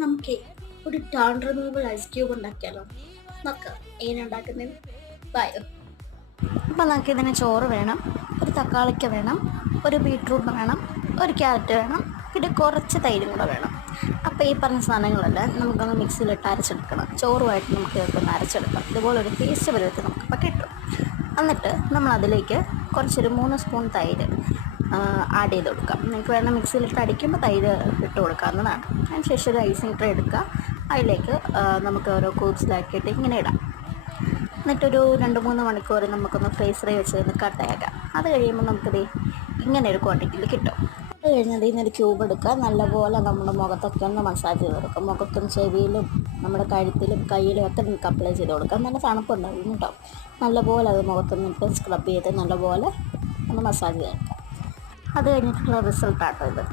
നമുക്കേ ഒരു turn removal ice cube ഉണ്ടാക്കിയാലോ? നോക്കാം എങ്ങനെ ബയോ. അപ്പോൾ നമുക്ക് ഇതിന് ചോറ് വേണം, ഒരു തക്കാളിക്ക വേണം, ഒരു ബീട്രൂട്ട് വേണം, ഒരു ക്യാരറ്റ് വേണം, പിന്നെ കുറച്ച് തൈരും കൂടെ വേണം. അപ്പോൾ ഈ പറഞ്ഞ സാധനങ്ങളെല്ലാം നമുക്കൊന്ന് മിക്സിയിലിട്ട് അരച്ചെടുക്കണം. ചോറുമായിട്ട് നമുക്ക് ഇതൊക്കെ ഒന്ന് അരച്ചെടുക്കാം. ഇതുപോലൊരു പേസ്റ്റ് പരുവത്തിൽ നമുക്കിപ്പോൾ കിട്ടും. എന്നിട്ട് നമ്മളതിലേക്ക് കുറച്ചൊരു 3 സ്പൂൺ തൈര് ആഡ് ചെയ്ത് കൊടുക്കാം. നിങ്ങൾക്ക് വേണം മിക്സിയിലിട്ട് അടിക്കുമ്പോൾ തൈര് ഇട്ട് കൊടുക്കാവുന്നതാണ്. അതിന് ശേഷം ഒരു ഐസിങ് ട്രേ എടുക്കുക. അതിലേക്ക് നമുക്ക് ഓരോ ക്യൂബ്സിലാക്കിയിട്ട് ഇങ്ങനെ ഇടാം. എന്നിട്ടൊരു 2-3 മണിക്കൂർ നമുക്കൊന്ന് ഫ്രീസറിൽ വെച്ച് ഒന്ന് കട്ടയാക്കാം. അത് കഴിയുമ്പോൾ നമുക്കിത് ഇങ്ങനെ ഒരു ക്വാണ്ടിറ്റിയിൽ കിട്ടും. അത് കഴിഞ്ഞത് ഇതിനൊരു ക്യൂബ് എടുക്കുക. നല്ലപോലെ നമ്മുടെ മുഖത്തൊക്കെ ഒന്ന് മസാജ് ചെയ്ത് കൊടുക്കുക. മുഖത്തും ചെവിയിലും നമ്മുടെ കഴുത്തിലും കയ്യിലും ഒക്കെ നിങ്ങൾക്ക് അപ്ലൈ ചെയ്ത് കൊടുക്കാം. നല്ല തണുപ്പുണ്ടാവും കേട്ടോ. നല്ലപോലെ അത് മുഖത്തൊന്നിട്ട് സ്ക്രബ് ചെയ്ത് നല്ലപോലെ ഒന്ന് മസാജ് ചെയ്ത് കൊടുക്കാം. അത് കഴിഞ്ഞിട്ടുള്ള റിസൾട്ടാട്ടോ ഇത്.